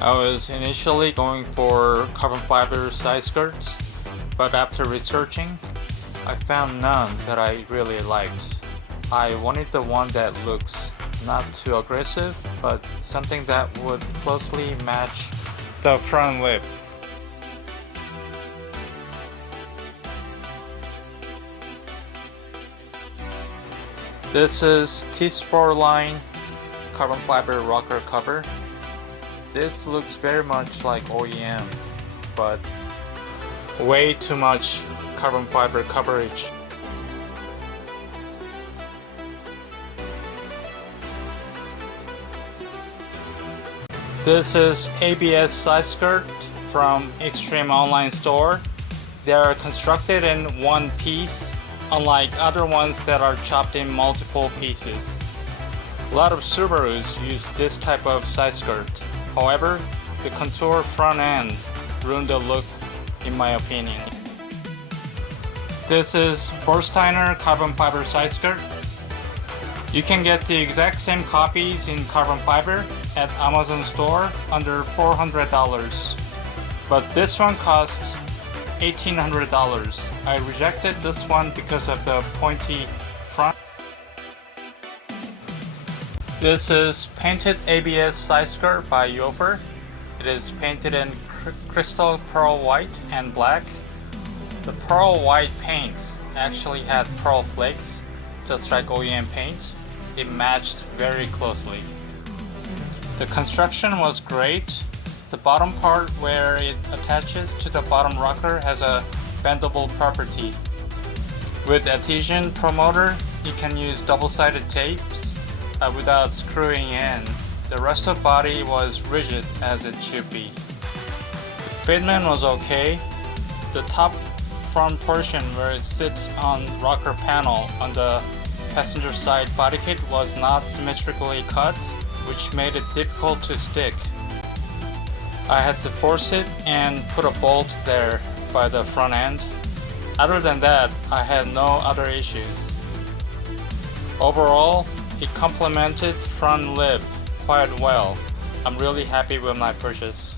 I was initially going for carbon fiber side skirts, but after researching, I found none that I really liked. I wanted the one that looks not too aggressive, but something that would closely match the front lip. This is Tesbros line carbon fiber rocker cover. This looks very much like OEM, but way too much carbon fiber coverage. This is ABS side skirt from Extreme Online Store. They are constructed in one piece, unlike other ones that are chopped in multiple pieces. A lot of Subarus use this type of side skirt. However, the contour front end ruined the look in my opinion. This is Weishine carbon fiber side skirt. You can get the exact same copies in carbon fiber at Amazon store under $400, but this one costs $1,800. I rejected this one because of the pointy front. This is painted ABS side skirt by Yofer. It is painted in crystal pearl white and black. The pearl white paint actually had pearl flakes, just like OEM paint. It matched very closely. The construction was great. The bottom part where it attaches to the bottom rocker has a bendable property. With adhesion promoter, you can use double-sided tapes without screwing in. The rest of the body was rigid as it should be. The fitment was okay. The top front portion where it sits on rocker panel on the passenger side body kit was not symmetrically cut, which made it difficult to stick. I had to force it and put a bolt there by the front end. Other than that, I had no other issues. Overall, it complemented front lip quite well. I'm really happy with my purchase.